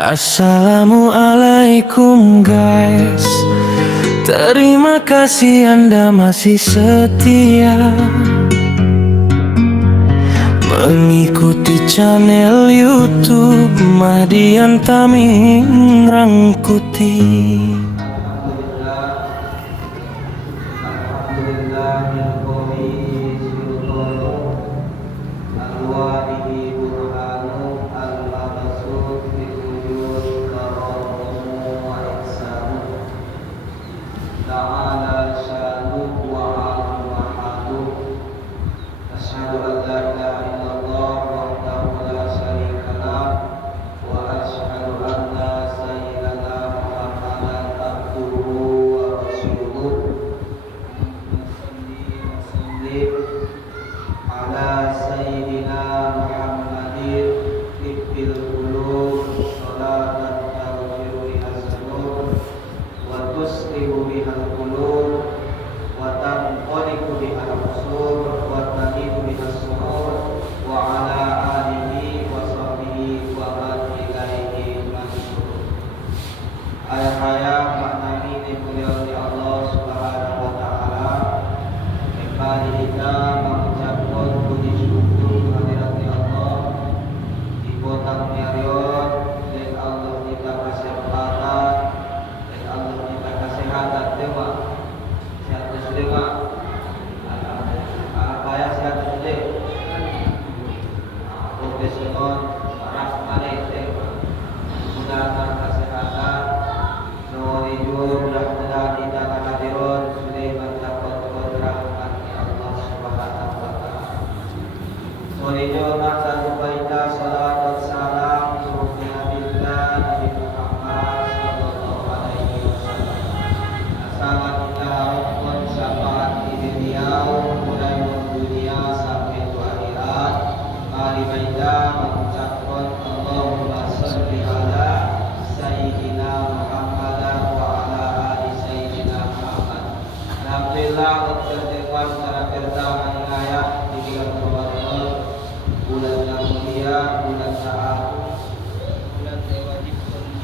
Assalamualaikum guys, terima kasih Anda masih setia mengikuti channel YouTube Mahdian Tamim Rangkuti.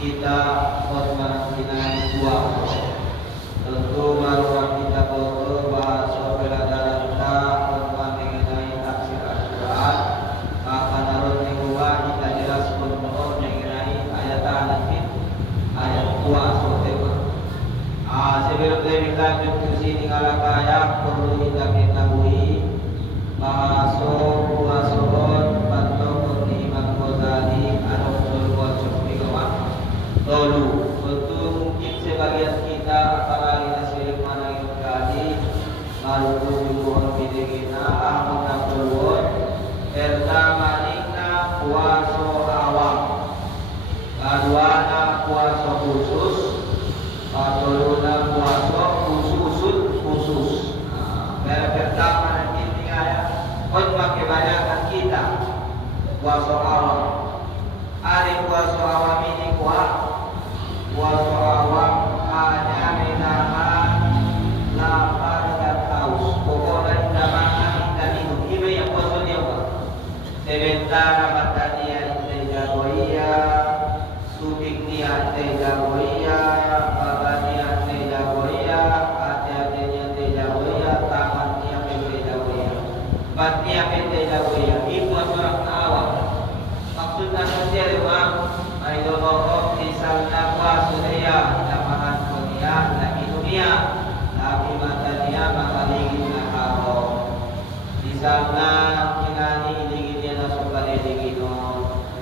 Kita bermanfaat dua. Tentu maruah kita foto bahasa pelajaran kita mengenai tafsir Al-Quran. Maka narut kedua kita jelas mengenai ayat ayat dua tema. Sebelum kita lanjut ke sini kalau kaya perlu kita ketahui bahasa puasa bantu Imam Ghazali Ar-Rasul lalu betul mungkin sebagian kita apalagi nasi mana yang tadi lalu tujuan bidegina ahmad abdulwon pertama nikah puasa awam keduanya puasa khusus kedua puasa khusus pertama nanti ya khutbah kebanyakan kita puasa awam hari puasa awam ini puasa awam hanya menahan lapar dan haus. Pokoknya tidak makan, tidak minum. Ini yang puasa dia buat. Sebentar matanya tidak goya, subiknya tidak goya, badannya tidak goya, hati-hatinya tidak goya, tangannya tidak goya, batinnya tidak goya. Ini puasa orang awam. Maksudnya saja memang Aidollah misalnya puasa dia jamaah dunia lagi dunia tapi matanya maka dingin haram misalnya menani dingin dia nasuk pada dingin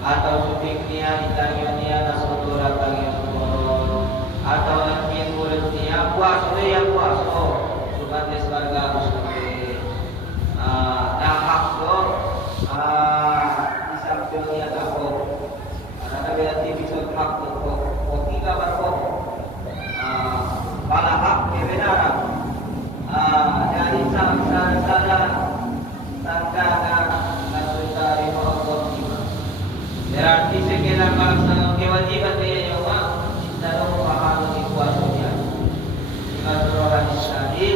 atau subiknya ditanya nasudura tanya sudoro atau nanti mulutnya puasa dia puasa supaya sebagai harus hak do disampingnya takut karena berarti bisa hak kok tiga berkok pada hak kebenaran dari sana tangga nasutari Allah berarti segala bangsa kewajiban dia nyawa dalam paham di kuasanya jika surah hadis tadi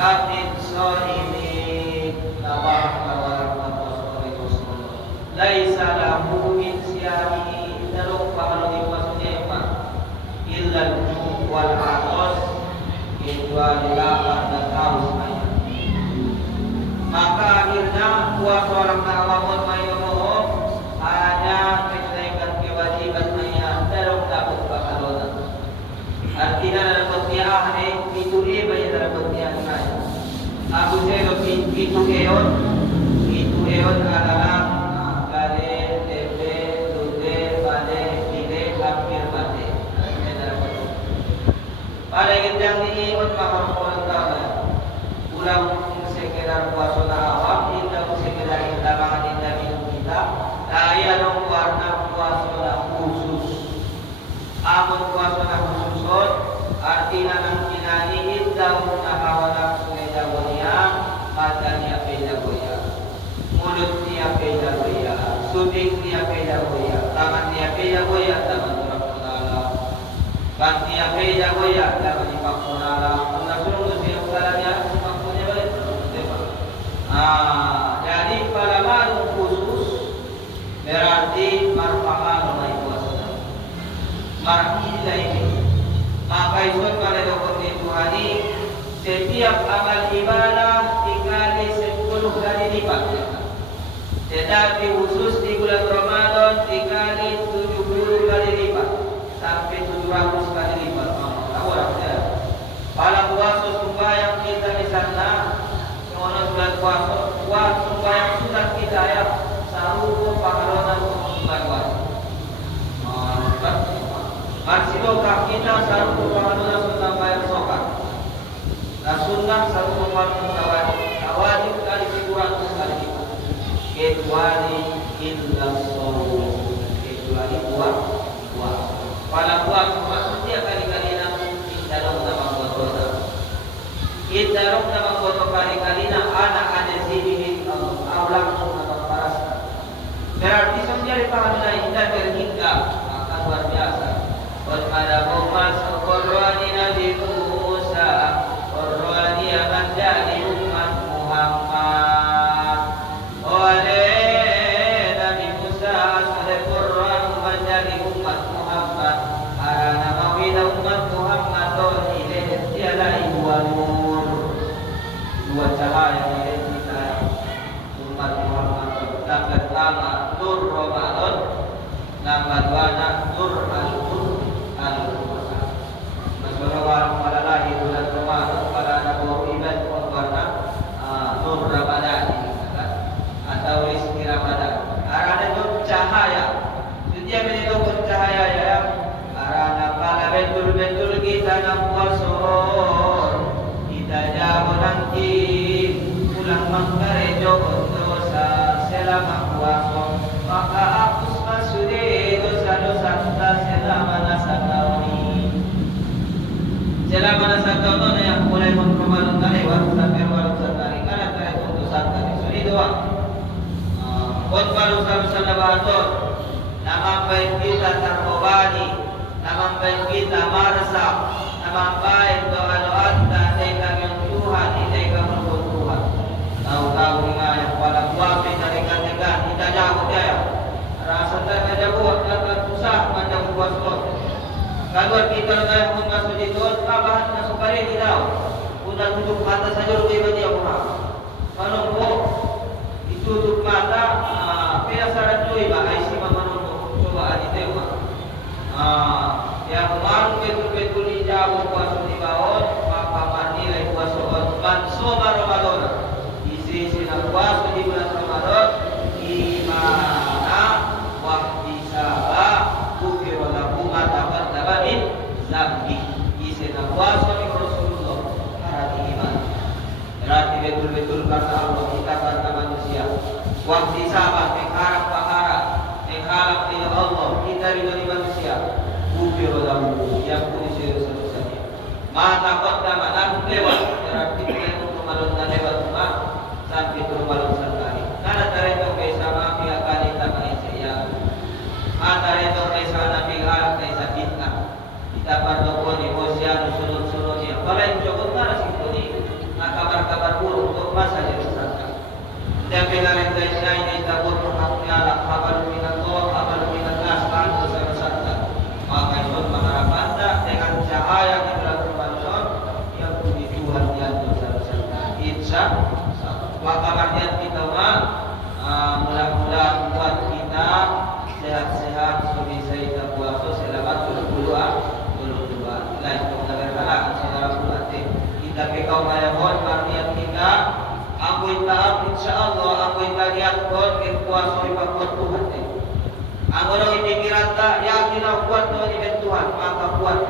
kafir sohimi tabah laisa lahu min siyami dalam illal wal atos kecuali lapar dan haus air. Maka akhirnya buat seorang nawamun mayomohom hanya menyelesaikan kewajiban ayat dalam dapat bakalonan. Artinya dalam petia ahli itu dia banyak dalam petia saya. Aku saya itu eon adalah kade tebe lude bade kide hampir bade. Pada yang diion mahal taala ulang sekedar puasa awam indah sekedar indamangan indah minum kita daya dong warna puasa khusus amun puasa khusus artinya nanti indah nahawana sungai jagonia badannya beda goya mulutnya beda goya sudingnya beda goya tangannya beda goya tangan orang penala badannya beda goya tangan ipak penala menasung siang salahnya makanya balik jadi pada makhluk khusus berarti marfahan oleh kuasa marhilah ini maka isun pada dokter Tuhani setiap amal ibadah dikali 10 kali lipat tetapi khusus di bulan Ramadan dikali 70 kali lipat sampai 700 kali lipat pada puasa sembahyang kita di sana bulan puasa sembahyang sunat kita ya sarupo paharonan sembahyang marsiloka kita sarupo paharonan sembahyang sokat nah sunat sarupo paharonan wajib kali 700 kali lipat kecuali illa sholat kecuali puasa pada puasa maksudnya kali-kali kita dong nama buat kita rok nama foto kali-kali anak ada sini aulang nama paras berarti semenjadi pahamnya indah berhingga maka luar biasa pada mumas korwani Nabi Musa korwani akan jadi umat Muhammad oleh Nabi Musa oleh Quran menjadi umat Muhammad karena mawida umat Muhammad ialah ibuan dua cahaya yang kita umat Muhammad yang pertama nur Ramadan nomor dua nur al-Quran masalah orang pada bulan Ramadan pada nabi ibadah warna nur Ramadan atau istri Ramadan karena itu cahaya setiap itu cahaya ya karena pada betul-betul kita nampuasor kita jauh nanti pulang mengkarejo dosa selama puasa maka hapus masude dosa-dosa kita selama nasa tahun yang mulai mengkemalkan lewat sampai walau sekali karena dari putusan tadi suri doa kot baru sama bahator nama baik kita terobani nama baik kita marsa nama baik doa-doa dari kami Tuhan dari kami Tuhan tahu-tahu dengan yang pada kuapi dari katakan kita jauh dia rasa tak jauh akan susah macam kuasa kalau kita nak masuk di tuan kabahan masuk kali di dalam udah tutup mata saja lebih banyak orang kalau ditutup mata biasa cuy bahai si mama coba aditema yang malu betul-betul dijauh puasa di bawah maka manilai puasa mansoma Ramadan isi puasa di bulan Ramadan imana waktu salah bukir walaupun mata berdabain zambi isi puasa di Rasulullah karena iman berarti betul-betul karena Allah kita karena manusia waktu sahabat mengharap pahala mengharap ila Allah kita dari manusia bukir walaupun yang pun isi Rasulullah mata pertama langsung lewat berarti kita untuk malungan lewat rumah sampai ke rumah sekali karena tarik ke sama pihak kali tak saya tarik ke sana pihak saya fitnah kita berdoa di posisi surut yang paling cukup karena simponi kabar-kabar buruk untuk masa jadi sangka dan pelajaran ini tabur haknya kabar minat Allah kabar minat nas kan sama sangka maka itu mengharap anda dengan kita puasa selama 22 lain kau berhalangan saudara berarti kita kau mayahon artian kita aku taat insyaallah aku lihat kon puasa ibakot Tuhan aku orang pikiran tak yakin aku kuat dengan Tuhan maka kuat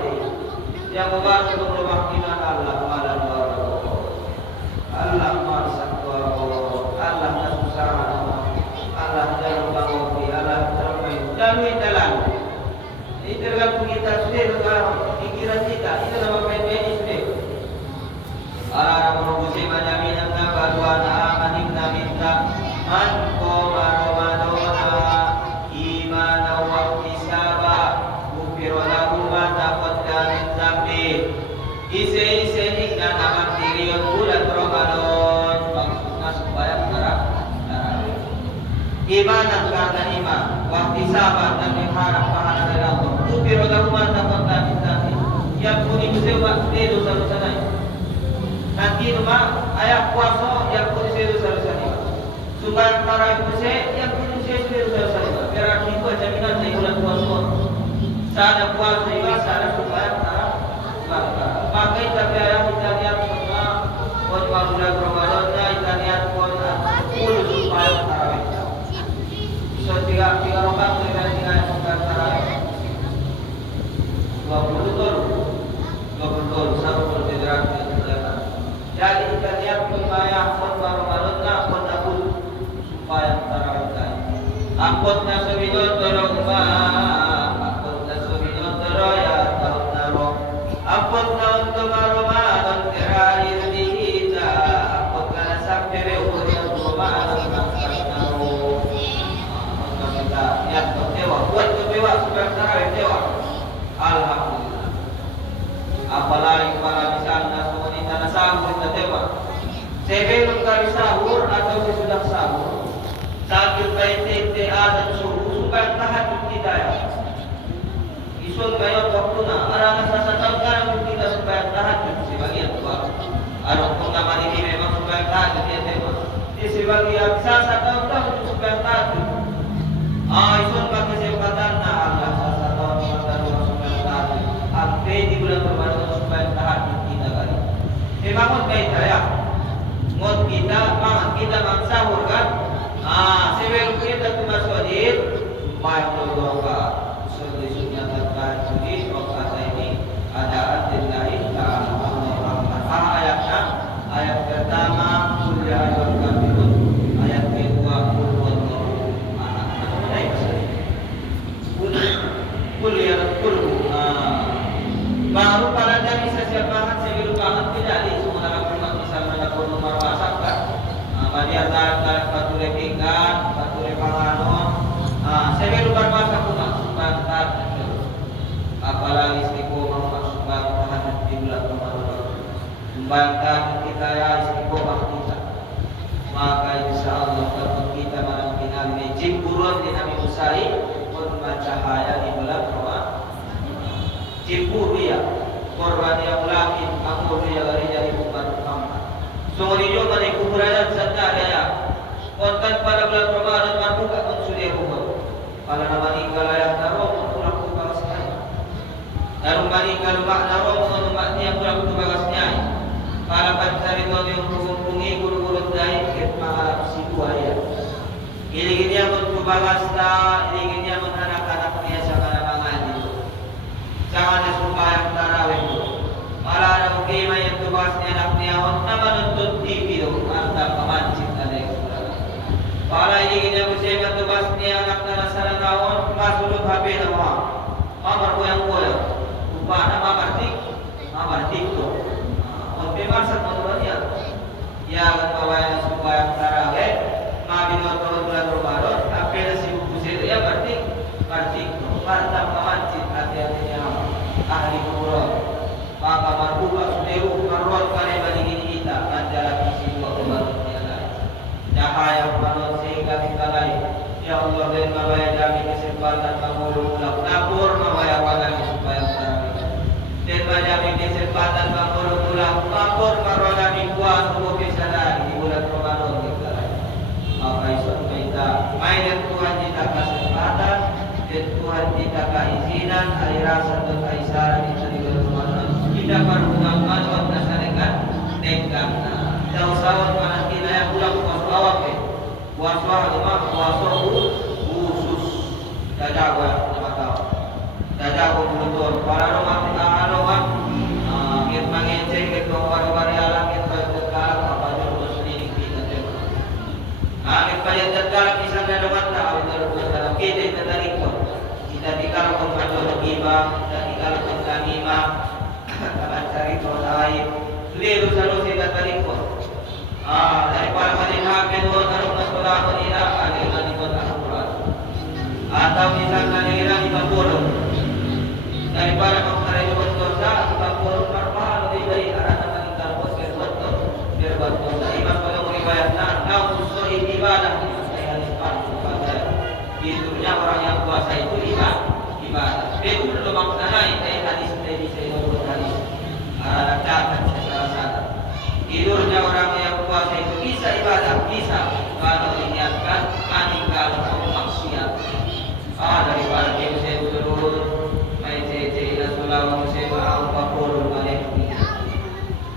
yang membantu untuk memakina Allah malam Allah marsakwa Allah nasusah Allah dalam bangopi Allah terbaik dalui dalam ini tergantung kita sendiri kalau pikiran kita itu nama baik-baik sendiri Allah menunggu semuanya minat nama dua nama minta man koma romadona iman wa hisaba ufirolahu ma taqadda min zambi ise nikna nama tirion bulan Ramadan maksudnya supaya imanan karena iman waktu sabar dan mengharap pahala dari Allah upiro lahu ma taqadda min zambi yang pun itu sewa dosa-dosa lain nanti rumah ayat puasa yang pun itu dosa-dosa lain supaya tarawih itu yang pun itu dosa-dosa lain berarti itu jaminan dari bulan puasa sana puasa juga sana supaya tarawih maka kita ayat kita lihat semua bulan Ramadan kita lihat pun supaya tarawih so tiga orang dengan tarawih 20 tahun sama berfederasi jadi kita lihat supaya Ramadan pun aku supaya tarawih amputna subidon dorong amputna subidon dorong ya tahun naro amputna untuk Ramadan terakhir di kita amputna sampai ukuran Ramadan lihat tewa buat tewa supaya tarawih tewa alhamdulillah apalagi para misalnya semua di tanah sahur kita tewa sebelum kali sahur atau sesudah sahur sambil baiti dan subuh supaya tahan kita ya isun kayo waktu na arana sa tatangkan kita supaya tahan sebagian tua arong pengaman ini memang supaya tahan dia tewa di sebagian sa tatangkan supaya tahan isun pakai kesempatan na Allah sa tatangkan supaya tahan sampai di bulan Ramadan supaya tahan kita kali memang baik ya mod kita mangan kita mangsahur kan sebelum kita ke masjid supaya berdoa solusinya tentang sudi waktu ini ada adillahi ta'ala ayatnya ayat pertama kuliah ayat kafirun ayat kedua kuliah baru pada dari sesiap banget sebelum banget tidak di semua dalam rumah misalnya ada rumah masak kan bagi antara batu lepinggan, batu lepangano, sebelum bermasak rumah bantat, apalagi istiqomah masuk tahan di bulan Ramadan, bantat kita ya istiqomah kita, maka insya Allah kalau kita malam final ini cimburuan di Nabi Musai pun cahaya di bulan Ramadan, cimburu ya, korban yang laki, aku dia dari jadi umat Muhammad. So niyo man kuburan sa daya kontan pada bulan Ramadan marbuka pun sudah hukum pada nama inggalaya naro pulang ke bagasnya narum mani kaluma naro menumpak dia pulang ke bagasnya para pancari to yung pungi guru-guru dai ket maharap si buaya ini dia mun bagasta ini dia mun anak-anak dia sa kanamangan itu jangan supaya tarawih malah ada ukima yang tugasnya anak dia na menuntut TV itu antara pemancing ada yang para ini dia bersama tugasnya anak dan sarang kawan masuk HP nama mamar goyang lupa nama mamar TikTok untuk masak menurutnya ya kawan supaya tarawih mabi nonton bulan Ramadan apa yang sibuk busir ya berarti mantap pemancing hati-hatinya ahli Quran maka marbuka suderu marwan kare bagi kita menjalan isi dua umat tiada cahaya panon sehingga kita lain ya Allah dan mawaya kami kesempatan mengulung-ulang nabur mawaya kami supaya tarawih dan kami kesempatan mengulung-ulang nabur marwan kami kuat untuk bisa lagi di bulan Ramadan kita lain maka isun kita main Tuhan kita kesempatan dan Tuhan dan tidak keizinan hari rasa dan kaisaran itu dilakukan tidak berhubungan dengan nasarekan tenggang tidak usah mana kita yang pulang kuasa kuasa rumah kuasa khusus dajawa mata dajawa betul para rumah kita rumah kita mengecek kita baru-baru alam kita tegak apa jurus ini kita terima kita tegak misalnya rumah tak dalam kita terikut kita dikalkan pada gibah kita dikalkan tamimah akan cari lain liru selalu kita terikut daripada madinah kedua taruh sekolah madinah ada di kota Al-Quran atau misalnya negara di Bangkulu daripada mengkarai dosa di Bangkulu berpahala lebih dari arah meninggal bos berbantu imam pada meriwayatkan kau usul ibadah saya lipat itunya orang yang puasa itu ibadah itu belum maknanya hadis dari saya hadis catat secara sadar tidurnya orang yang puasa itu bisa ibadah bisa kalau diniatkan meninggal maksiat daripada dia saya turun main cece Rasulullah saya mau pakul balik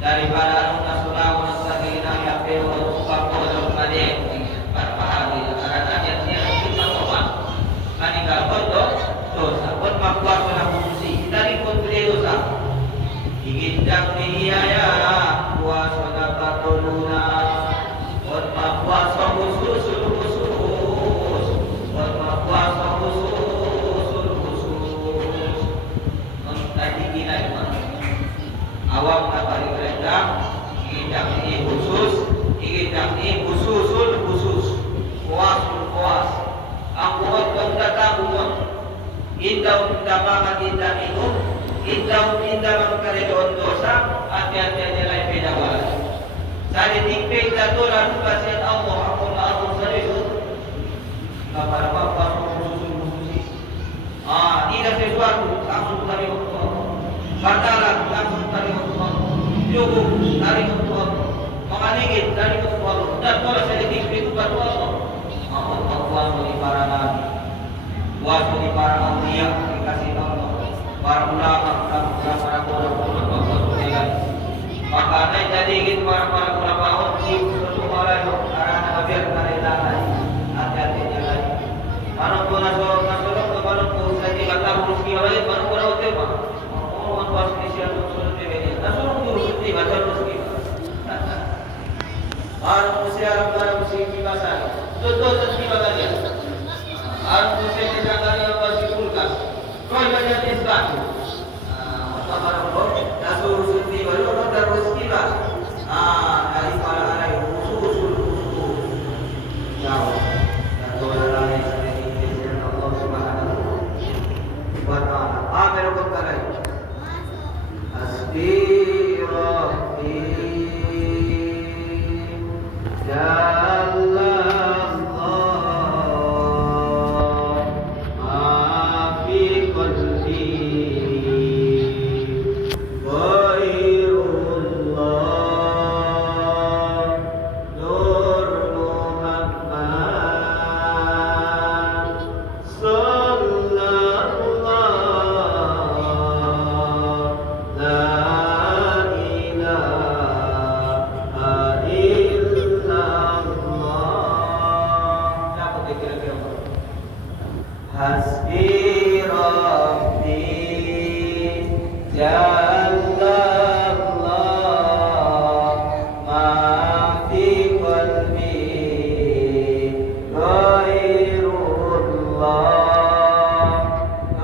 daripada Rasulullah sakina ya pero pakul balik berpahala karena dia kita sopan meninggal dosa pun puasa na fungsi dari pun dosa ingindang dia ya puasa na patuluna pun puasa khusus puasa khusus tadi gila awam kapari mereka ingindang ini khusus puas aku pun datang Indah mangan indah minum, indah mengkaredon dosa, hati-hati aja lain beda balik. Sari tikpe daturan kasihan Allah, aku serius. Kabar apa khusus. Tidak sesuatu langsung dari Allah. Batalan langsung dari Allah. Cukup dari Allah. Menganingin dari Allah. Dan kalau saya tikpe itu batu Allah. Allah bagi para nabi. Puasa di para aulia dikasih Allah, para ulama para makanya jadi ingin para ulama sih untuk orang karena biar kalian hati-hati jalan. Mana pun nasolok mana pun saya kata ruski orang mana pun orang tema. Orang puas spesial untuk ini. Nasolok dulu seperti baca ruski. Orang musiar orang musim bahasa. Tuh seperti bagian. Harus saya jangan yang masih kulkas. Kau banyak isbat. Apa nasur suci baru ada rezeki lah. Dari para anak usul. Jauh. Dan orang lain seperti Tuhan Allah Subhanahu wa taala. Berikut kali. Hasbi Rabbi. Hasbi Rabbi Jallallah ma fi qalbi Ghairullah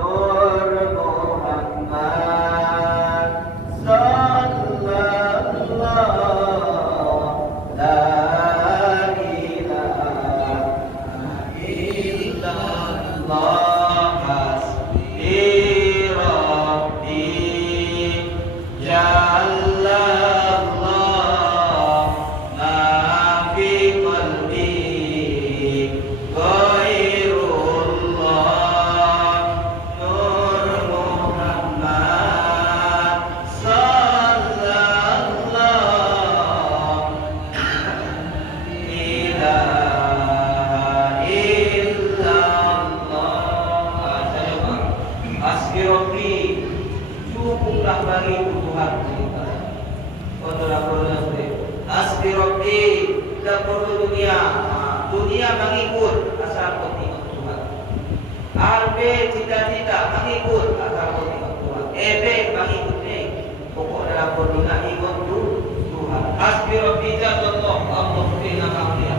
Nur Muhammad Sallallahu La ilaha illallah Hasbi Rabbi Rabbi, cukuplah bagiku Tuhan kita. Hasbi Rabbi, tidak perlu dunia. Dunia mengikut asal kau tengok Tuhan. RB cita-cita mengikut asal kau tengok Tuhan. EB mengikut ni. Pokok dalam dunia ikut Tuhan. Hasbi Rabbi jadallah, Allah subhanahu wa ta'ala.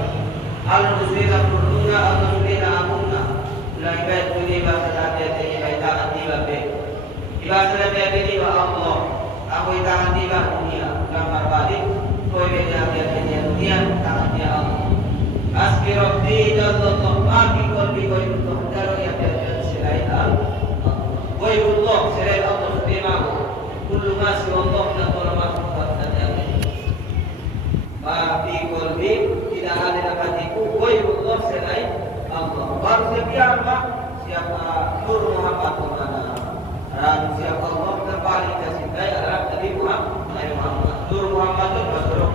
Allah subhanahu wa ta'ala, Allah subhanahu wa ta'ala. Lai baik budi bahasa hati-hati baik tangan tiba baik. Bahasa hati-hati ba Allah. Aku tangan tiba dunia. Gambar balik. Kau beda hati-hati dunia tangan dia Allah. Hasbi Rabbi jadallah, maki qalbi ghairullah. Dalam yang dia selain Allah. Ghairullah selain Allah subhanahu. Kullu ma siwa Allah la tolong makhluk dan yang maki qalbi tidak ada dalam hatiku ghairullah selain Allah. Baru siapa? Siapa Nur Muhammad Muhammad. Dan siapa Allah terpaling kasih saya adalah Nabi Muhammad. Nur Muhammad itu masuk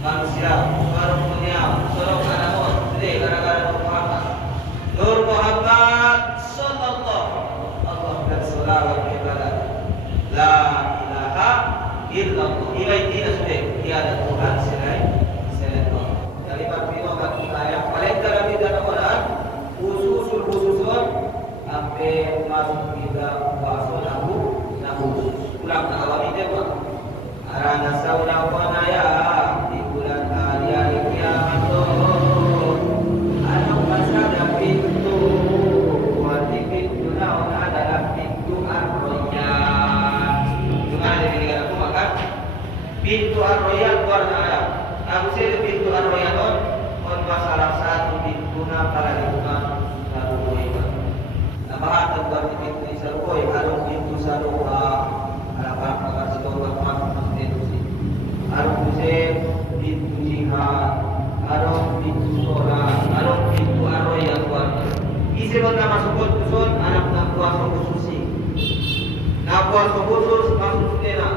manusia baru punya sorok anak sedih gara-gara Nur Muhammad. Nur Muhammad sallallahu Allah berselawat kepada la ilaha illallah. Ini tidak sudah tiada Tuhan selain Allah. Dari bab bagi ayat paling dalam dalam Quran khususun sampai masuk kita bahasa nahu ulang awal itu apa? Arana sauna wanaya di bulan hari kiamat anak masa ada pintu buat pintu naon adalah pintu ar-royan. Cuma ada di aku makan pintu ar-royan warna ayam. Aku sih pintu ar-royan on masalah satu pintu na para lima satu lima. Nampak terbuat di pintu di sarukoi ada pintu saruka ada apa sekolah masuk pintu sih. Ada pintu jihad, ada pintu sekolah, ada pintu ar-royan warna. Isi benda masuk khusus anak nak puasa khusus sih. Nak puasa khusus masuk kena.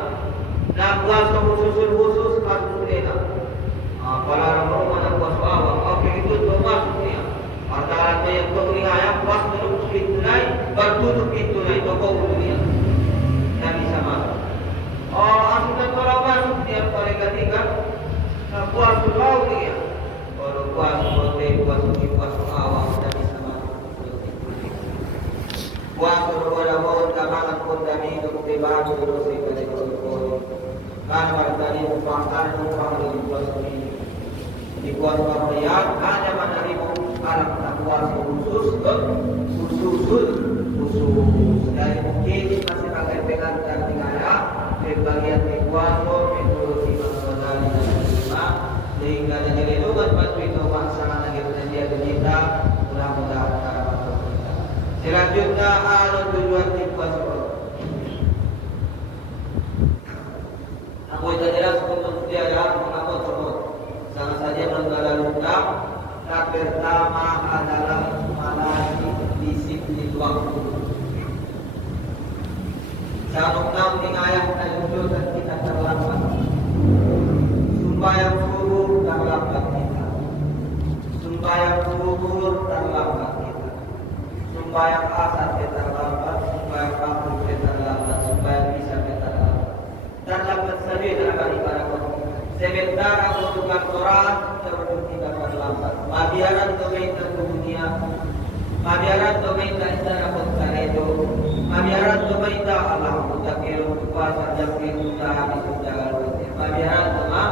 Nak puasa khusus masuk kena. Kalau orang rumah nak puasa awal, oke itu tu masuk dia. Artinya yang kau tengah yang puas menutup pintu naik, bertutup pintu naik, toko dunia. Yang bisa masuk. Asuhan kalau masuk dia paling ketika nak puasa bau dia. Kalau puasa puasa awal tidak bisa masuk. Puasa berbeda bau, kamangan pun dami untuk dibahas terus pada kalau kan tadi mufakar di puasa ini. Di puasa Ramadan hanya menerima anak puasa khusus dari mungkin masih pakai pegang dan tinggalnya bagian di puasa menurut Imam Ghazali dan Imam sehingga jadi lindungan batu itu sangat lagi terjadi di kita mudah-mudahan masuk kita. Selanjutnya ada tujuan di puasa. Aku jelas untuk tiada mengapa tersebut. Sama saja menggalalungkan. Yang pertama adalah menaati disiplin waktu. Jangan namping ayat dan kita terlambat. Sembahyang subuh terlambat kita. Sembahyang zuhur terlambat kita. Sembahyang asar terlambat. Sembahyang maghrib terlambat. Sembahyang isya terlambat. Terlambat saja dalam ibadah. Sementara untuk Quran terus tidak terlambat. Mabiaran domain dunia, mabiaran domain istana kota itu, mabiaran domain Allah untuk kira kuasa jangkir kita habis jalan rutin. Mabiaran domain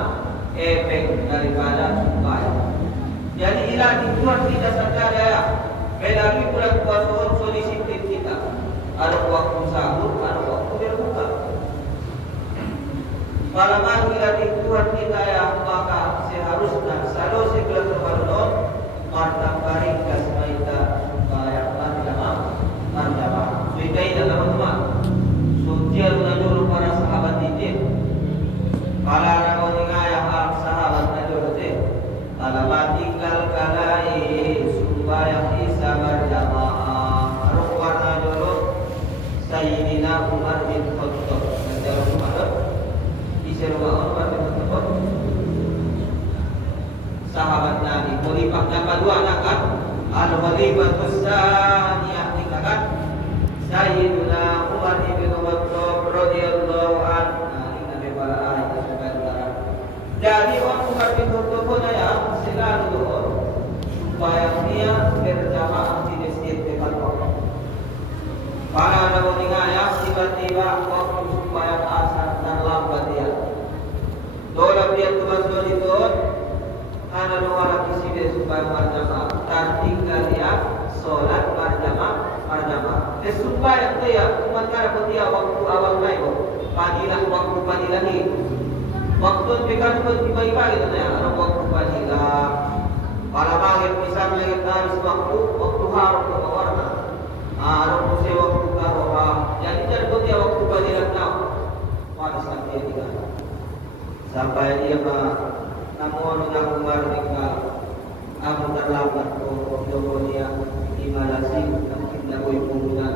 efek daripada supaya. Jadi ilah dibuat kita sadar melalui bulan puasa disiplin kita. Ada waktu sahur, ada waktu berbuka. Malaman bila Tuhan kita yang maka seharusnya selalu segala terbaru martabari kasmaita bayar marjama suitai dalam rumah sujud najur para sahabat itu kala rawi ngaya sahabat najur itu kala tinggal kalai supaya bisa berjamaah rupa najur Sayyidina Umar bin Khattab najur Umar sahabat Nabi khalifah yang kedua kan al-khalifah tsaniyah dikatakan Sayyid Para nabuningaya tiba-tiba waktu supaya asar dan lambat dia. Dola dia tumasuk itu, karena doa lagi sih supaya berjamaah. Tertinggal dia solat berjamaah. Supaya dia umat cara dia waktu awal baik, padilah waktu padilah ini. Waktu pekan itu tiba-tiba gitu ya, ada waktu padilah. Kalau maghrib misalnya kita harus waktu harus ke warna. Ada musim waktu karoha. Jadi jadi dia waktu padilah tahu. Pada saat dia tinggal. Sampai dia namun sudah tinggal. Aku terlambat untuk dia di Malaysia mungkin dah boleh penggunaan.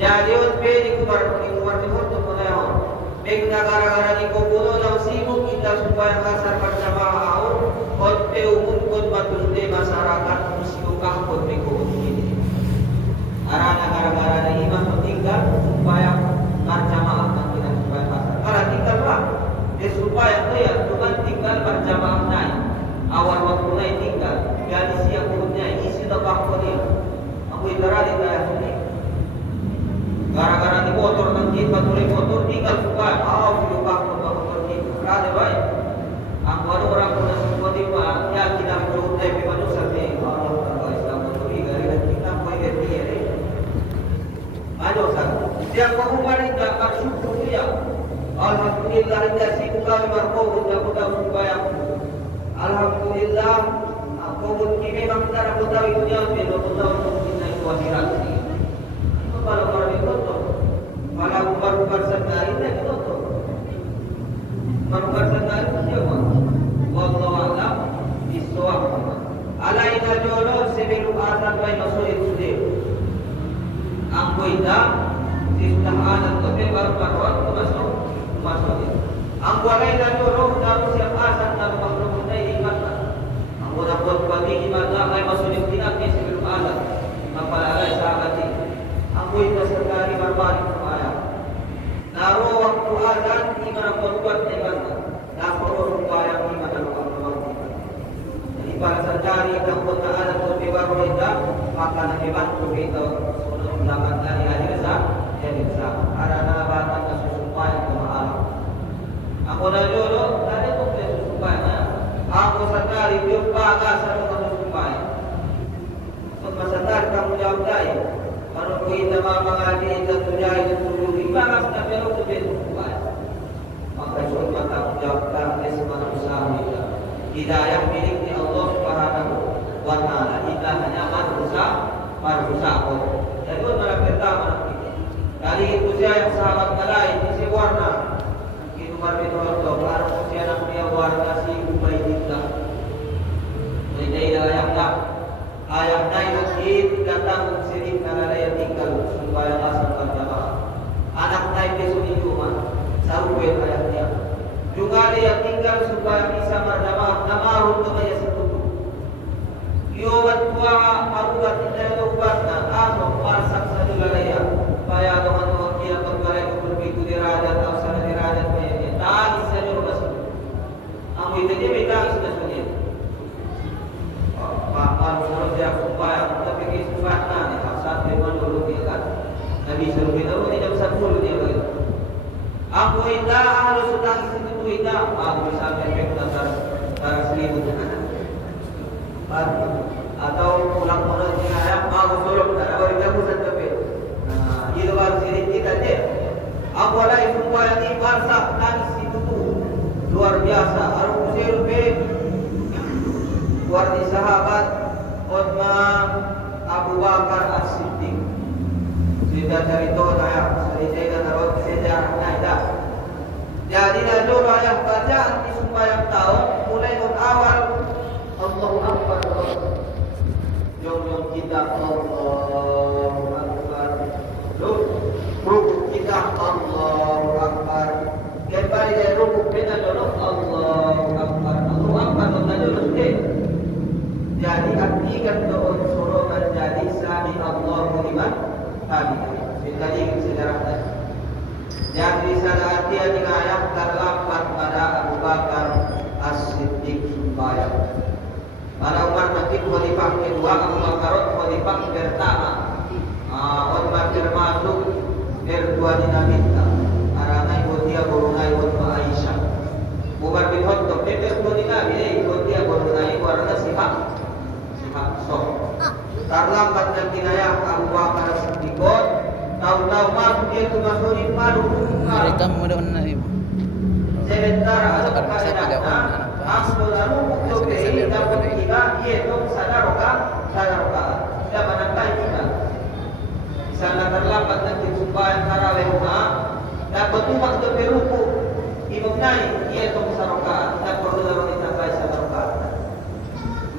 Jadi untuk di keluar di hotel menayang. Baik negara-negara di Kobuno yang sibuk kita supaya kasar berjamaah awal. Hotel umum kot batunde masyarakat musibuk kot berikut ini. Arah negara-negara ini masuk tinggal supaya berjamaah dan tidak supaya kasar. Kalau tinggal lah, supaya dia bukan tinggal berjamaah naik. Awal waktu naik tinggal, jadi siang urutnya isi tempat dia. Aku ibarat kayak ini. Gara-gara di motor nanti paturi motor tinggal supaya video motor ini. Ada baik. Aku ada orang pun semua tiba ya kita perlu tapi manusia ni Allah taala Islam motor ini dari kita boleh dia ni. Aduh sah. Dia kau tak bersyukur dia. Alhamdulillah kita si kami berkau kita supaya Alhamdulillah aku mungkin memang cara kita itu yang belum tahu kita itu akhirat ini. Kalau orang itu kalau baru sedar itu itu baru sedar itu siapa? Wallahu a'lam bishawab. Alaina jolo sebelum azan bayi masuk itu dia. Angkuida sudah ada tapi baru masuk. Angku alaina jolo harus siap azan dan makhluk kita iman. Angku dapat bagi ibadah bayi masuk itu tidak sebelum azan. Apalagi sahabat ini. Aku itu sekali berbalik kepada naruh waktu azan iman berbuat iman naruh supaya iman dan berbuat iman. Jadi pada sekali yang kota ada lebih baru kita maka nanti bantu kita untuk mendapat dari hari besar jadi besar ada nabatan dan supaya kemahalan. Aku dah dulu tadi tu supaya aku sekali jumpa kasar untuk supaya untuk sekali kamu jawab saya. Kalau kita mengaji dan menjadi tujuh lima tapi kalau kita buat maka semua tanggung jawab dari semua usaha kita. Hidayah miliknya Allah Subhanahu wa Ta'ala. Kita hanya manusia. Jadi orang pertama dari usia yang sahabat lain isi warna itu berbeda untuk harus usia yang dia warna si Ubaidillah. Jadi ayat naik datang sini karena dia tinggal supaya asal berjamaah. Anak naik besok di rumah, saruwe ayatnya. Juga dia tinggal supaya bisa berjamaah. Nama untuk dia setuju. Yobat tua aruga tidak lupakan. Aku masak saja dia. Supaya teman-teman dia berkara itu berbegu dirajat atau sana dirajat dia. Tangis saja lupa sudah. Aku itu dia minta sudah sudah. Pak suruh dia supaya tapi kesempatan ni saat memang dulu dia kan Nabi suruh kita tidak bisa dulu dia begitu. Aku ida harus sedang situ ida aku bisa efek dasar seribu atau pulang dia aku suruh cara beri kamu sampai itu baru sirik kita deh. Aku ada supaya ni bangsa tangis itu luar biasa harus usir warti sahabat Uthman Abu Bakar As-Siddiq sudah cerita saya cerita narot sejarah naida. Jadi dulu ayah bacaan di supaya tahu mulai dari awal Allahu Akbar jom kita Allahu Akbar rukuk kita Allahu Akbar kembali dari rukuk kita dulu Allahu Akbar dulu sudah. Jadi artikan doa suruh menjadi sami Allahu liman hamidah. Tadi sejarah tadi. Yang di sana artinya dengan ayat terlambat pada Abu Bakar As-Siddiq supaya pada Umar nanti khalifah kedua Abu Bakar khalifah pertama. kedua dinamita aranai botia borunai wot Aisyah bubar bin Khattab pepe kedua dinamita botia borunai warna sihak sok terlambat dan kinayah Abu Bakar Siddiqon tahu-tahu masuk dia tu masuk malu Mereka mudah-mudahan ibu. sementara ada Sekarang saya tidak kaidahna mau asal lalu untuk ini dapat kita yaitu sadaroka tidak menangkai kita di sana terlambat nanti supaya tarawih dapat umat untuk beruku imam naik yaitu saroka tidak perlu lalu dicapai sadaroka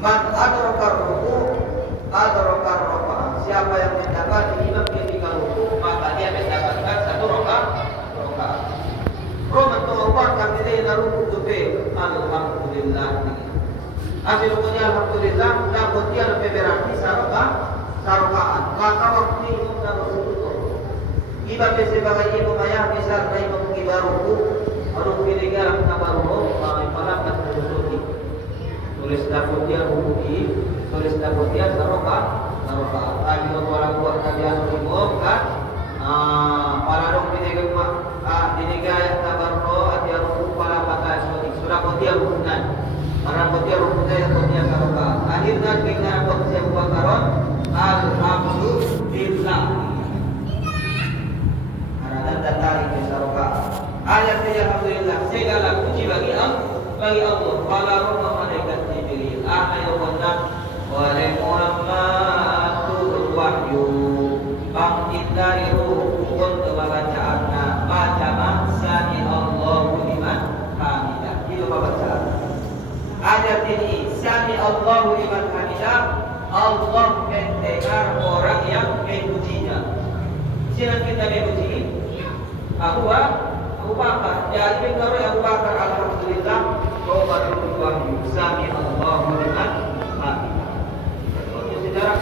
man adraka ruku adraka roka siapa yang mendapat imam ketika ruku maka dia mendapatkan satu rokaat Roman tawar kami dia naruh tupe alhamdulillah. Asyik punya alhamdulillah dapat dia lebih berarti sarokaan. Maka waktu itu naruh tutup. Iba sebagai ibu ayah misal dari mengibaruku, aduh pilih garam nabaruh, malakat bersuci. Tulis dapat dia buku, tulis dapat dia sarokaan. Tadi orang buat kajian umum kan. Para dong dinegaya tabarro atia ruku para pakai surah kotia rukunan para kotia rukunan yang kotia karoka akhirnya dengan kotia bakaron alhamdulillah karena datang ke saroka ayat alhamdulillah segala puji bagi Allah para roh malaikat Jibril ayat wa Muhammadur wahyu bangkit dari ruh untuk membacaannya baca sami Allahu liman hamidah itu bacaan ayat ini sami Allahu liman hamidah Allah mendengar orang yang memujinya siapa kita memuji Abu Bakar jadi kalau Abu Bakar alhamdulillah roba berwahyu sami Allahu liman hamidah itu sejarah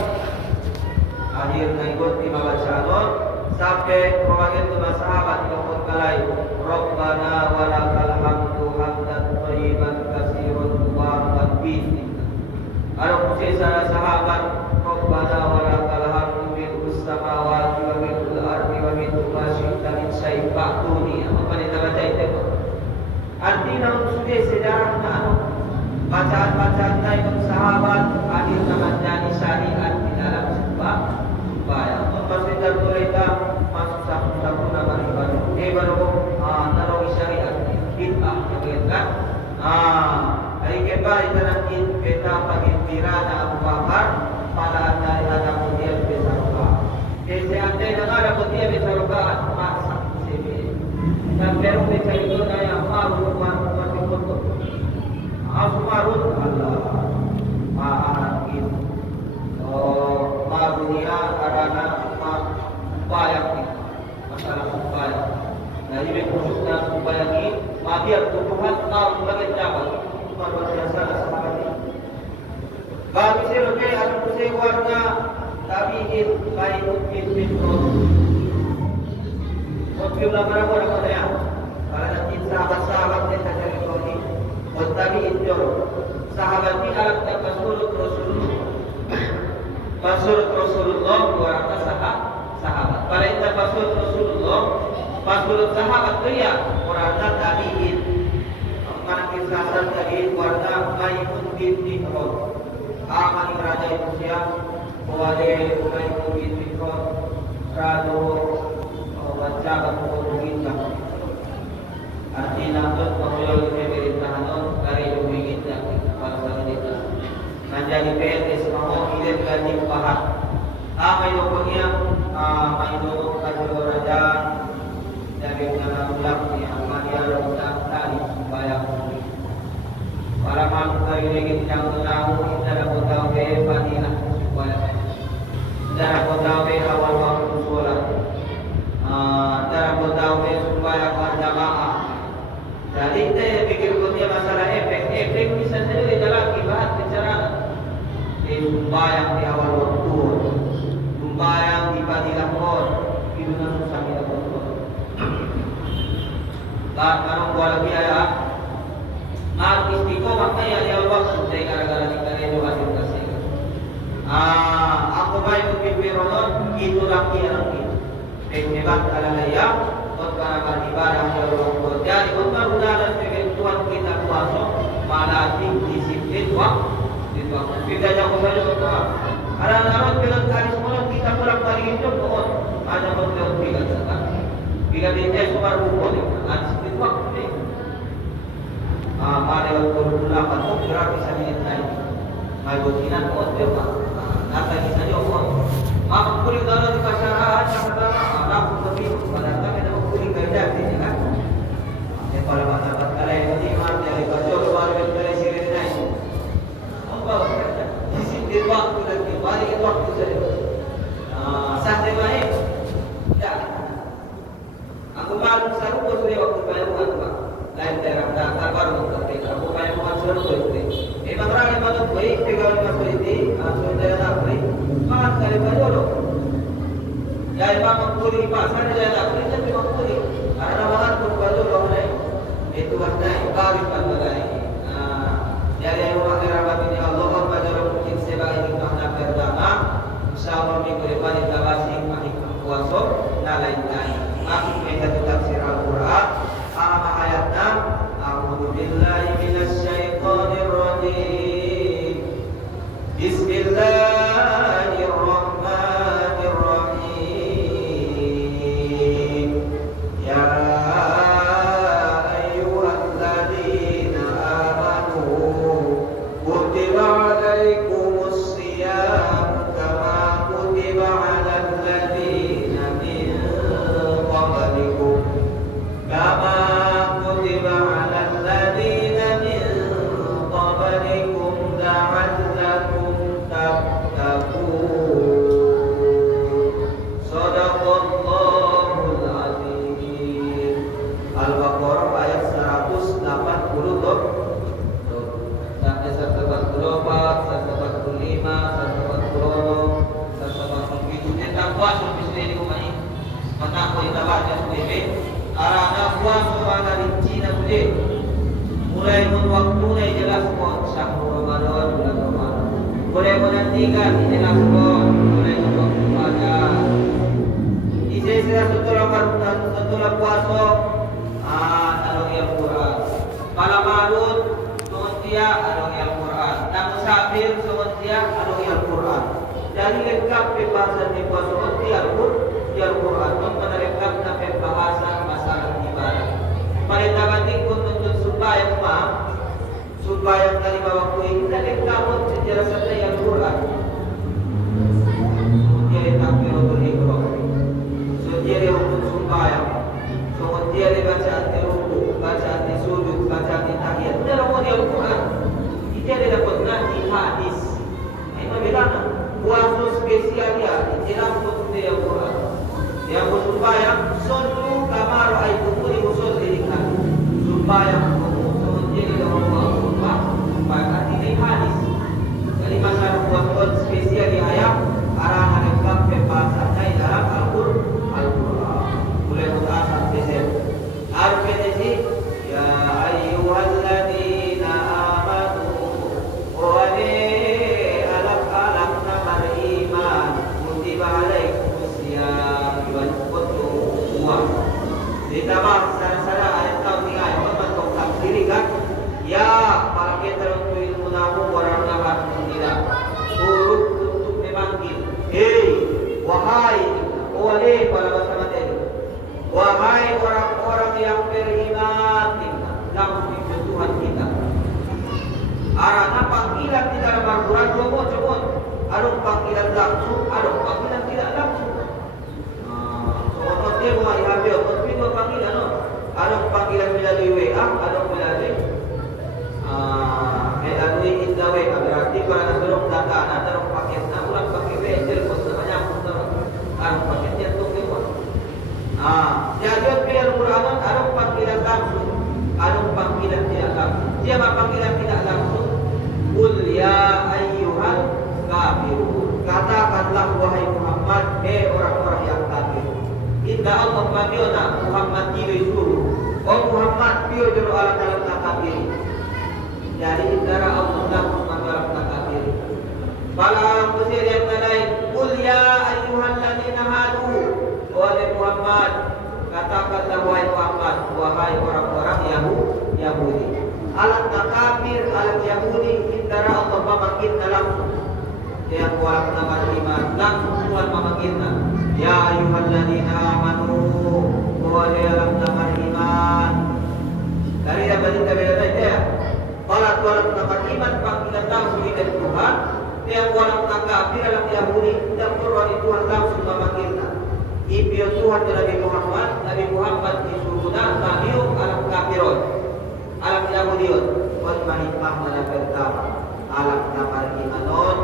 akhirnya ikut lima bacaan sampai program itu sahabat ikut kalai Rabbana walakal hamdu hamdan thayyiban katsiran mubarakan fihi kalau salah sahabat Rabbana walakal hamdu bil samawati wa bil ardi wa bil ma syi'ta min syai'in ba'duni apa dia baca itu artinya sudah sejarahnya bacaan-bacaan naik sahabat akhirnya menjadi syariat di dalam sebuah supaya mempersiapkan mereka masuk satu nama ibadah. Baru naruh syariat bid'ah kan? Hari kembali nanti kita bagi tirana Abu Bakar pada hari ada kemudian besaroka. Jadi anda dengar ada kemudian besaroka masa sini. Dan baru mencari itu yang malu untuk Abu Marut Allah ma'akin dunia karena upaya masalah upaya dari berkhususnya upaya ini biar Tuhan tahu sebagai jabat cuma luar biasa sahabat ini bagi selesai aku sewarna tabiin baik mungkin mungkin berapa orang ya kalau nanti sahabat-sahabat yang saya cari tabiin jauh sahabat ini alat dan Rasulullah Rasulullah warata sahabat. Pada itu Rasulullah sahabat dia warata tabiin. Mana kisah tabiin warata Maimun bin Imran. Aman raja itu siap. Wali Maimun bin Imran. Rado wajabat kita. Artinya untuk mengulang pemerintahan dari kita pada saat itu. Menjadi PNS mau hidup gaji pahat. Apa itu punya? Apa itu kajian raja? Jadi dengan ulang yang dia ulang tadi supaya para manusia ini yang tahu kita dapat tahu fadilah supaya dapat tahu awal waktu sholat. Dapat tahu supaya berjamaah. Jadi kita pikir punya masalah efek bisa saja dijalankan bahas bicara. Sembahyang di awal waktu, sembahyang di fadilah mohon, itu kan susah kita kontrol. Kalau buat biaya, istiqomah makanya di awal waktu saya gara-gara kita itu hasil kasih. Aku main ke Ramadan itu laki. hebat alalaya untuk ibadah Allah. Jadi untuk udara sebagai Tuhan kita kuasa melatih disiplin waktu. Kita jangan saja untuk anak-anak bilang kali semula kita pulang balik itu mohon ada betul bilang sekarang. Bila dia cuma rukun, disiplin waktu ni. Pada waktu pulang atau berapa bisa minit lagi. Mai botinan mohon dia pak. Nata kita jauh. Mak kulit dalam di pasaran yang pertama anak lebih pada kami ada kulit kerja ini kan. Yang pada masyarakat kala yang ini mah dari baju luar biasa sirine naik. Apa kerja? Disiplin waktu lagi balik itu waktu saja. Santai baik. Ya. Aku malu saru pun sudah waktu bayar bukan pak. Lain daerah Dakar baru untuk aku bayar bukan sudah itu. Memang orang yang malu baik pegang masuk ini, masuk daerah baik. Makan kali baju loh. Jadi memang kulit pasar di daerah baik jadi memang kulit. Karena makan pun baju loh naik. Itu kan naik kawin kan naik. Jadi yang orang rapat ini Allah bajar mungkin sebagai makna pertama. Insyaallah minggu depan kita bahas hikmah puasa dan lain-lain. Aku mengikuti tafsir Al-Quran. Ayat 6. A'udzu billahi minasyaitonir rajim. Bismillahirrahmanirrahim. Ya ayyuhalladzina amanu kutiba 'alaikumus shiyam kama kutiba 'alal ladzina min qablikum kama kutiba 'alal ladzina min qablikum la'allakum tattaqun. Shadaqallahul azim. Al-Baqarah ayat 180 sampai 184, 145, 146, 147 tentang puasa di rumah ini. Maka aku kita baca sendiri. Arana puasa pada rinci dan sudah mulai waktu ini jelas kok syahrul Ramadan bulan Ramadan. Boleh menantikan jelas kok mulai waktu pada. Isi sudah setelah puasa alung Al-Quran. Malam Maulud dia alung Al-Quran. Dan musafir dia alung Al-Quran. Dari lengkap pembahasan di puasa dia Al-Quran. Untuk lengkap sampai pembahasan masalah ibadah. Pada tabatik untuk supaya dari bawah kuih kita lengkap sejarah saja Al-Quran. Dia takbiratul ihram. Dia untuk supaya. Dia bacaan ruku, bacaan sujud, bacaan tahiyat. Dia lakukan Al-Quran. Dia dapat nanti hadis. Ini bilang puasa spesial dia. Dia lakukan Al-Quran. Yang supaya sunnu kamar aitumuni musallina. Supaya menjadi orang supaya ini hadis. Jadi masalah puasa spesial di ayat arahan lengkap pembahasannya dalam Al-Quran. Mulai mutasab besar. Al-Qadisi ya ayyuhalladzina amanu wa alaq namar iman kutiba alaikumus siyam wajibun ditambah sana-sana ayat tahun 3 ayat untuk tafsir kan ya para kita untuk ilmu nahu orang nabat tidak huruf untuk memanggil wahai oleh para bersama tadi wahai orang-orang yang beriman langsung ke Tuhan kita. Arana panggilan di dalam Al-Quran coba ada panggilan langsung, ada panggilan tidak langsung. Dia buat ihabil, tapi dua panggilan ada panggilan melalui WA, ada melalui Indah WA. Berarti kalau ada belum data, ada paketnya ulang pakai WA, telepon namanya ada paketnya untuk lewat. Jadi Al-Quran ada panggilan langsung, ada panggilan tidak langsung. Siapa panggilan tidak langsung? Qul ya ayyuhal kafirun. Katakanlah wahai Muhammad, orang-orang yang kafir. Inna Allah mabiona Muhammad diri suruh. Oh Muhammad bio juru ala dalam kafir. Jadi indara Allah langsung dalam kafir. Bala kusir yang lain. Qul ya ayyuhalladzina hadu. oleh Muhammad, katakanlah wahai Muhammad, wahai orang-orang Yahudi, alat kafir, alat Yahudi, indara Allah memanggilna langsung. Yang kuat nama iman, langsung Tuhan memanggilna. Ya ayyuhalladzina amanu, wahai alam nama iman. Dari yang beda-beda ya. Kalau nama iman panggilan langsung dari Tuhan. Yang walau kafir alam Yahudi, dan Quran Tuhan langsung memanggilna. Ibyo Tuhan Nabi Muhammad disuruhna tabiu alam kafirun, alam Yahudiun. Wal mahimah mana pertama alam nama imanon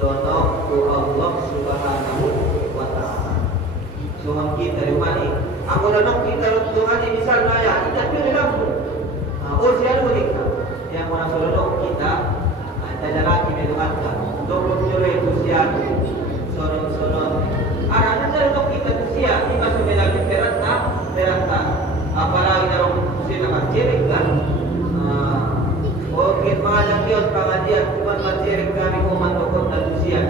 dono ku Allah subhanahu wa ta'ala. Suham kita di mana? Aku donok kita Tuhan ini misalnya ya, tidak pilih langsung. Usia unik yang mana donok kita ada lagi menuangkan. Dokter itu siapa? Sonon. Arahnya donok kita sia, ini masuk dalam peranta. Apalagi dalam musim macam kan? Mungkin banyak kios pengajian cuma macam kami umat dokter dan usia.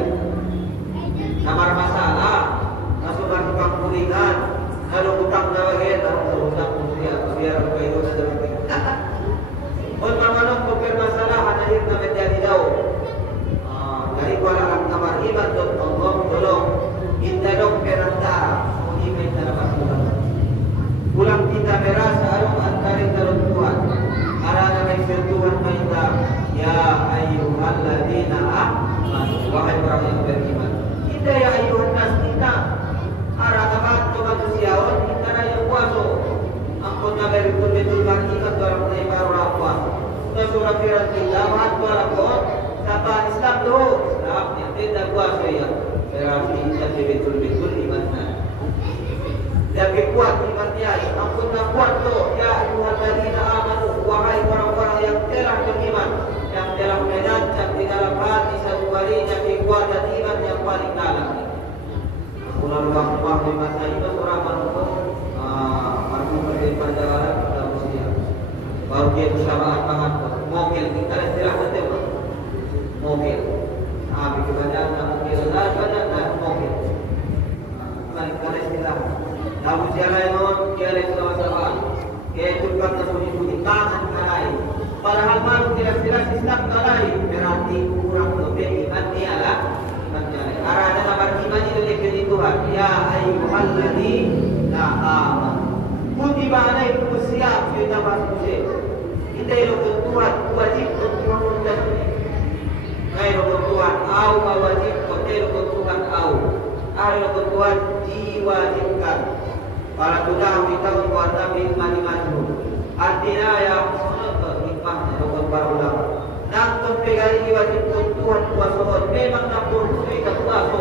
Namar masalah, masuk tukang kulingan, lalu utang nawahin, lalu utang usia, biar kehidupan dalam kehidupan. Mengenai permasalahan akhirnya menjadi jauh. Dari kuala kamar iman dan Allah tolong kita dong perantara iman dalam Al-Quran. Pulang kita merasa arum antara dalam Tuhan. Arana may Tuhan maita ya ayyuhalladzina amanu wahai orang yang beriman. Kita ya ayyuhan nas kita arana bantu manusiawan kita yang puasa. Ampun na betul-betul beriman dalam ibadah puasa. Surah Firat kita bantu lapor Sapa Islam tu, Islam yang tidak kuasa ya, berarti kita betul-betul imannya. Lebih kuat imannya, ampun kuat tu, ya ayyuhalladzina amanu, wahai orang-orang yang telah beriman, yang telah menancap di dalam hati satu kalinya kekuatan iman yang paling dalam. Aku lalu waktu di masa iman orang manusia, aku berdiri pada orang kita usia, baru dia bersamaan banget, mobil kita istilah betul. Mobil, kebanyakan mobil, banyak mobil. Kalau istilah, lalu jalan non, jalan sama-sama, kayak turkan tersembunyi tangan kalai. Padahal malu jelas-jelas Islam kalai, berarti kurang lebih iman dia lah. Iman jalan. Arah dalam iman itu lebih Tuhan. Ya ayyuhalladzina amanu. Kutiba alaikum siyam fi tabassum. Kita itu Tuhan wajib untuk menjalankan. Ayo kebutuhan au wajib hotel kebutuhan au. Ayo kebutuhan diwajibkan. Para sudah kita membuat Nabi maju. Artinya ya menonton hikmah untuk para ulama. Nampun pegali wajib kebutuhan puasa. Memang nampun kita puasa.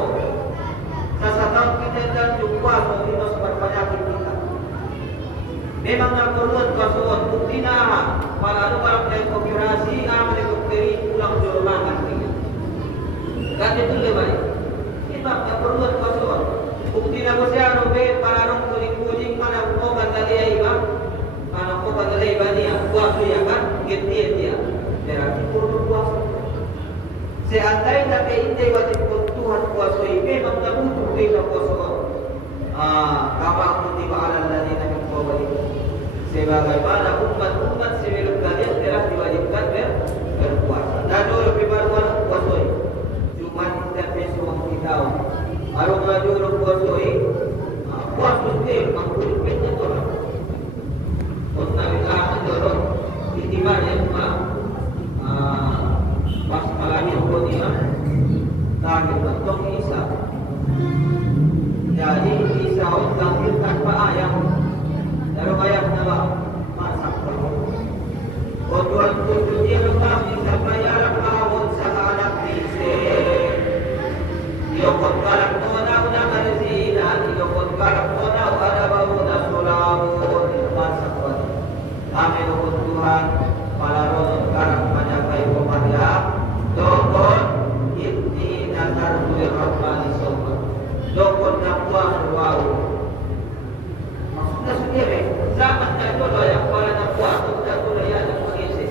Sasatau kita dan puasa itu sebab penyakit kita. Memang nampun puasa. Buktinya para ulama yang konspirasi amal kiri pulang ke rumah. Kan itu lebih kita tak perlu kosong. Bukti nak kosong robe parang kuning mana mau bandalai iba, mana mau bandalai iba ni buat dia kan, getih dia. Berarti perlu puasa. Seandainya tapi ini wajib Tuhan puasa ini memang butuh kita puasa. Kama kutiba alal ladzina min qablikum. Sebagaimana umat-umat sebelum kalian telah diwajibkan berpuasa. Dan lebih baru puasa. Kita besok kita baru ngajur kuasoi kuasa itu mampu dipenya tu lah. Kota kita dorong itibar yang pas malami kodi target bentuk Isa. Jadi Isa tampil tanpa ayam. Lalu ayam nama masak telur. Tujuan dia memang Isa bayar awal sahabat Isa. Yokot kalak mona una karizina, yokot kalak mona ada bawuna sulamun masakwan. Amin ukut Tuhan, palaron kalak menyapai pemarya, dokon inti nasar bulir rahmani sobat. Dokon nakuang ruau. Maksudnya sendiri, zaman itu yang pada nakuang, itu sudah ya yang mengisi.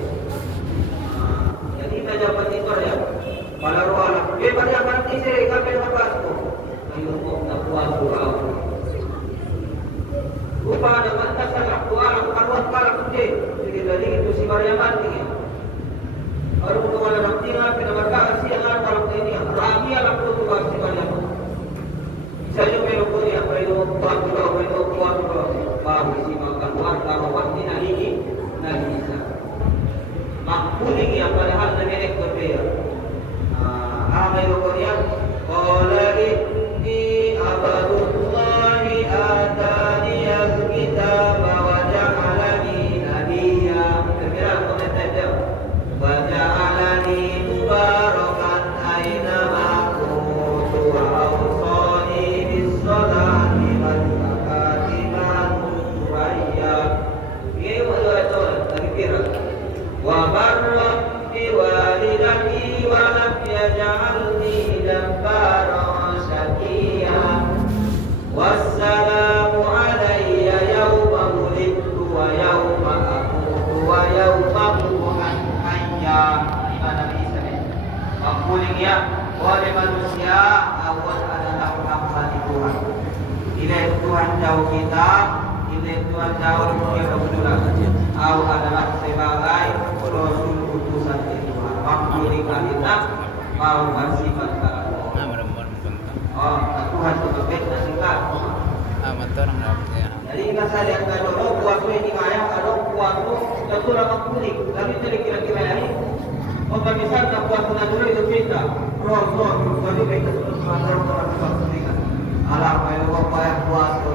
kuat juga itu kuat juga baru isi makan kuat kalau pasti naligi bisa makmuling yang padahal nenek berbeda apa itu Korea qala inni abadullahi atani al-kitaba wa ja'alani nabiyya kira-kira komentar dia wa ja'alani mubarakan aina ma kuntu wa awsani bis-salati waz zakati ma kuntu hayya ini itu lagi kira wa barra bi walidati wa lam yaj'alni jabbaran shaqiyya wassalamu alayya yawma wulidtu wa yawma amutu wa yawma hayya ibadah Isa makmuling ya oleh manusia awal adalah hamba di Tuhan ila Tuhan jauh kita ila Tuhan jauh dunia kebetulan au adalah sebagai rasul utusan Tuhan makmuling kita mau bersifat Ah, mudah-mudahan punta. oh Tuhan itu beda singkat Ah, motor ang dapat ya. jadi kita lihat kalau puasa ini kaya kalau puasa itu orang kuning tapi jadi kira-kira ini kalau misalnya puasa dulu itu kita rasul jadi kita terus mandor orang puasa alam kalau kaya puasa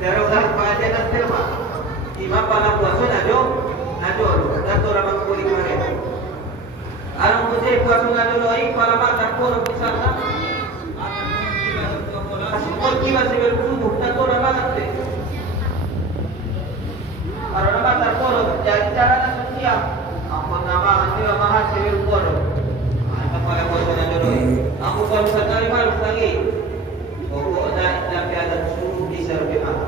terus apa aja nanti mah imam pada puasa najol dan orang kuning mereka alam putih puasa dulu ini para mata pun bisa Asupun kita sebelum subuh, dan orang banget deh. Karena nama terporo, jadi cara sosial. Aku nama nanti mahal sebelum poro. Apa pada kuasa dulu? Aku kalau sekali malu lagi. Pokoknya tapi ada suruh di serbihan.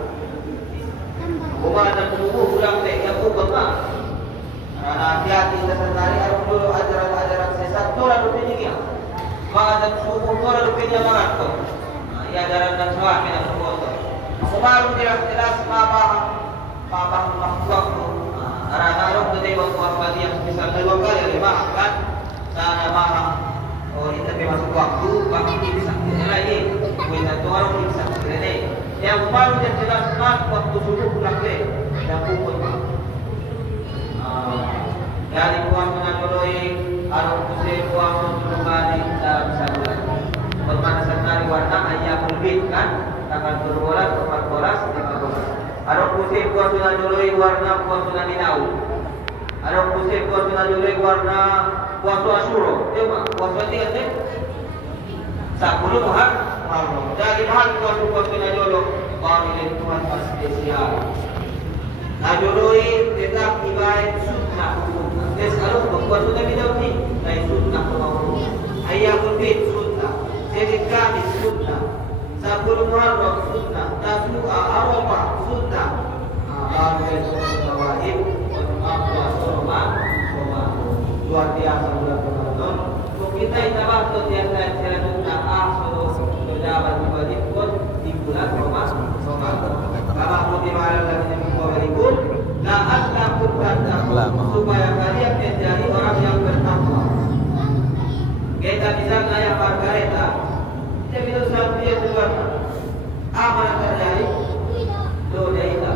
Aku ada suruh pulang deh, aku bapak. Karena hati-hati sekali harus dulu ajaran-ajaran sesat. Tora rupanya dia. Ada suruh tora rupanya banget kok. Ya dalam dan suami dan foto. Aku baru jelas-jelas papa waktu. Karena orang tu dewa waktu yang bisa 2 kali 5 kan. Sana mahal. Oh ini tapi masuk waktu kami bisa lagi. Kita tu orang bisa ini. Yang baru jelas waktu subuh pulang deh. Dan pukul. Dari puan mengadoi arung kusir puan menjulukani dalam sabulan. Pemanasan dari warna ayam berbit kan tanggal 12, 14, 15. Arok putih buat sudah dului warna buat sudah dinau. Arok putih buat sudah dului warna buat asuro. Dia mah buat tiga deh. 10 mahal. Jadi mahal buat sudah dulu. Pamilih Tuhan spesial. Najului tetap ibadah sunnah hukum. Des kalau buat sudah bidau ni, lain sunnah hukum. Ayam berbit sunnah. Jadi kami sunnah, 10 Muharram sunnah, Tasu'a Arafah sunnah. Lalu itu wajib untuk surma, luar biasa bulan Ramadan. Untuk kita bahas yang selanjutnya sudah wajib pun di bulan Ramadan. Kalau motivasi lagi berikut, la'allakum tattaqun supaya kalian menjadi orang yang bertakwa. Kita bisa kayak margarita, kita bisa suatu dia keluar. Apa yang terjadi? Doa kita.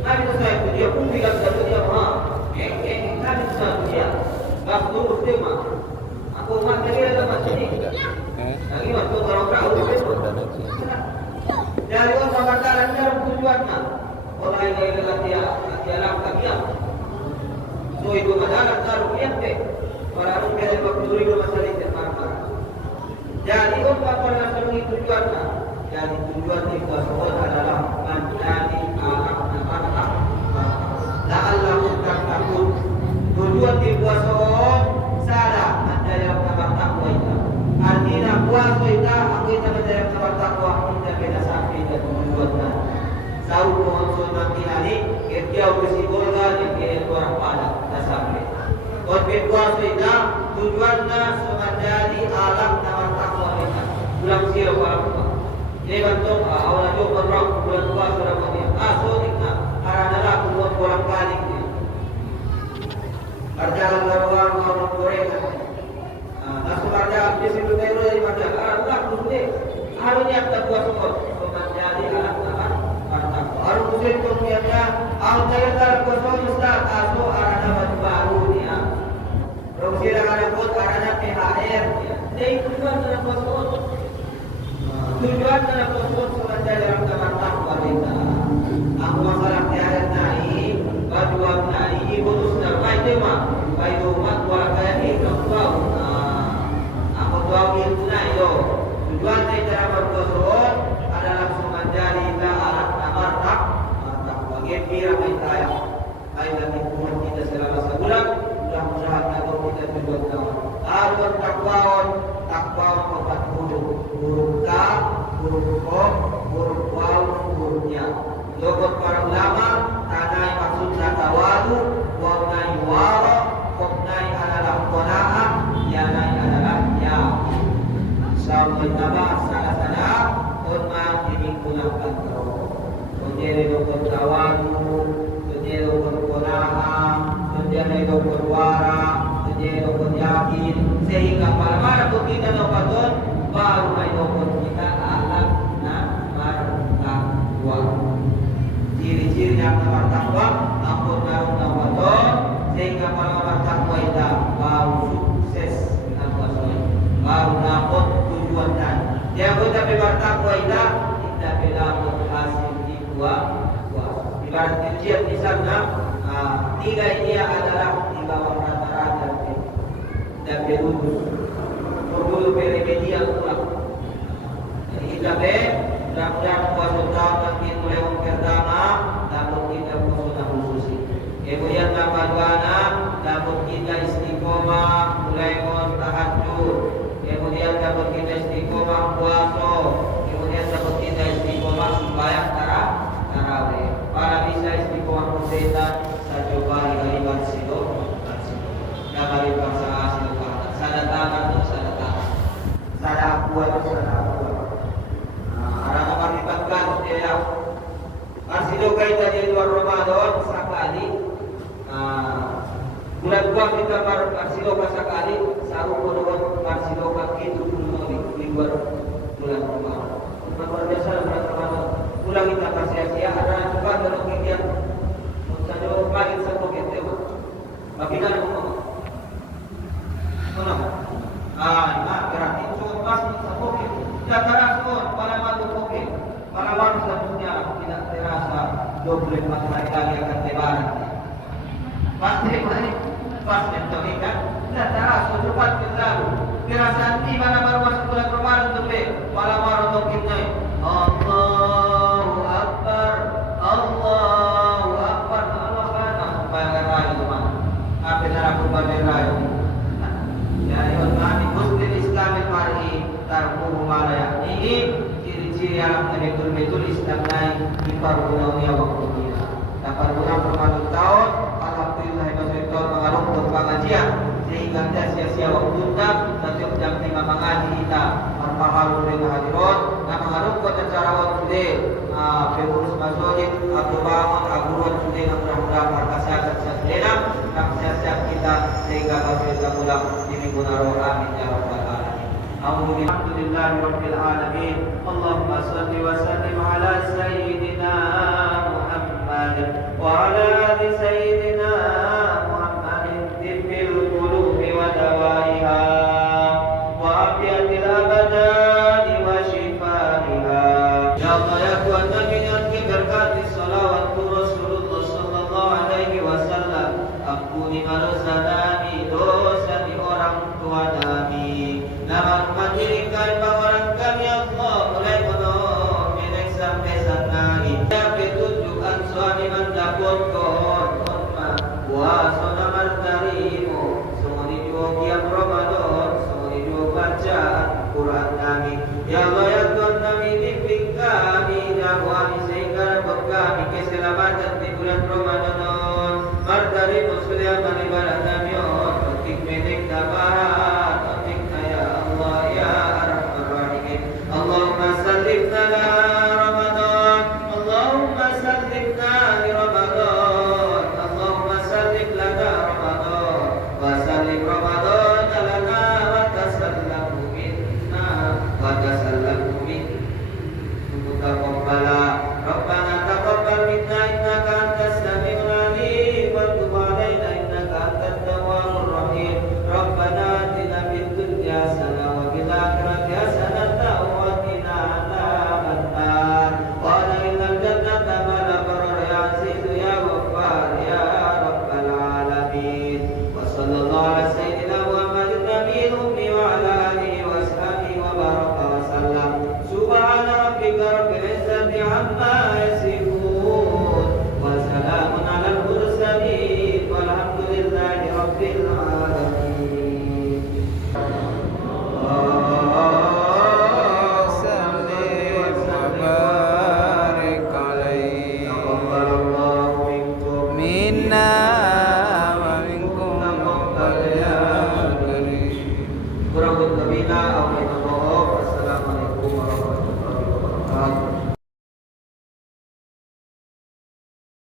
Nabi itu saya dia pun bilang satu dia mah, nabi itu satu dia. Gak tunggu tema. Aku mah tadi ada macam ini. Lagi waktu kalau kau dari orang mengatakan dalam tujuannya, orang yang dekat dia alam kagian. So itu adalah taruh niat. Orang yang berjuri masalah itu marah. Jadi apa yang sebagai tujuannya? Jadi tujuan itu adalah menjadi anak anak. La'allahu tattaqun. Tujuan puasa salah menjadi orang takwa itu. Artinya puasa itu aku itu menjadi orang takwa kita beda sampai dan tujuannya. Sahu konsol nanti hari kerja bersibolga di orang pada sampai. Untuk puasa itu tujuannya menjadi alam nawar takwa kita. Ulang sila para kita. Jadi bentuk awalnya juga berang bulan puasa Ramadan. Soalnya karena aku buat bolak balik dia. Perjalanan luar orang Korea. Langsung ada di situ dari mana? Aku sudah harusnya kita puasa Ang tayo ko so Ustaz, aso arana baru ya. Kalau sila kalabot arana PHR ya. Dahil tujuan na nagpasod. Tujuan na nagpasod sa dalam kamar takwa kita. Ang masalah tiada nai, bajuan nai, bonus na may tema. Bayo matwa kaya ikapwa. Ako tuaw itu na iyo. Tujuan na dalam berpasod adalah menjadi alat kamar takwa. Gembira may tayo. Ay latihan kita selama sebulan. Mudah-mudahan kalau kita tujuan kawan. Agar takwaon obat huruf ka, huruf ko, huruf waw, hurufnya. Lokot para ulama, tanay maksud sa tawadu, waw nai waro, kok nai adalah konaa, yanay adalah ya. Sampai nama sana-sana, konma ini kulang kantor. Konjere lokot tawadu, konjere lokot konaa, konjere lokot wara, konjere lokot yakin, sehingga para kita dapat baru may dokon kita alat na martakwa. Ciri-ciri yang martakwa, ampun naruh nawato, sehingga para martakwa kita baru sukses dengan kuasa, baru dapat tujuan dan. Dia pun tapi martakwa kita dapat hasil di kuasa. Ibarat ujian di sana, tiga dia adalah di bawah rata-rata dan berlulus. Berbulu media pulang. Jadi kita mudah-mudahan puasa tahun makin mulai orang pertama, dapat kita puasa khusus. Kemudian tambah duana, dapat kita istiqomah mulai on tahajud. Kemudian dapat kita istiqomah puasa. Kemudian dapat kita istiqomah sembahyang tarawih. Para bisa istiqomah setan, saya coba hari bersilo. Dari bangsa asli sada tangan atau sada tangan, sada aku atau sada aku. Arah mengartikan dia asli kita di luar Ramadan sekali. Bulan dua kita baru asli sekali, saru kodon asli itu dulu di luar bulan Ramadan. Luar biasa bulan Ramadan. Bulan kita sia-sia ada juga dalam kegiatan. Saja lagi satu kegiatan. Bagaimana berarti cukup pas oke. Tidak terasa pada waktu oke. Pada waktu selanjutnya tidak terasa 24 hari lagi akan lebaran. Pasti kan? Tidak terasa cepat berlalu. Perasaan di mana baru masuk bulan Ramadan tu pada baru mungkin naik. Allahu Akbar, Allahu Akbar. Allah kan bayar raya tu mah. Apa cara bayar raya? Ya kami muslim Islamil mar'i tarkuhu ma la ya'nihi. Ciri-ciri alam betul-betul Islam naik di pargunawi waktunya. Dan parguna bermanut tahun, alhamdulillah tahun mengarung untuk pengajian sehingga tidak sia-sia waktunya. Nanti jam 5 mengaji kita berpahalu dengan hadirat dan mengarung kota cara waktu pengurus masjid atau bangun aguruan sudah yang mudah-mudahan berkasihatan sehat dan sehat kita sehingga kita pulang di minggu naruh amin ya rabbal alamin. Alhamdulillahi rabbil alamin. Allahumma salli wa sallim ala sayyidina Muhammad wa ala ali sayyidina Muhammadin tibbil qulubi wa dawaiha wa afiyatil abadani wa shifaiha. Ya Allah ya Tuhan kami dengan berkati salawat Rasulullah sallallahu alaihi wasallam. Ampuni dosa kami, dosa di orang tua kami. Nama menjadikan orang kami Allah mulai menolong sampai sana. Kita petunjukan suami mendapur kon puasa namar tarimu. Semua di dua kiam Ramadan, semua di dua baca Quran kami. Ya Allah ya Tuhan kami diberikan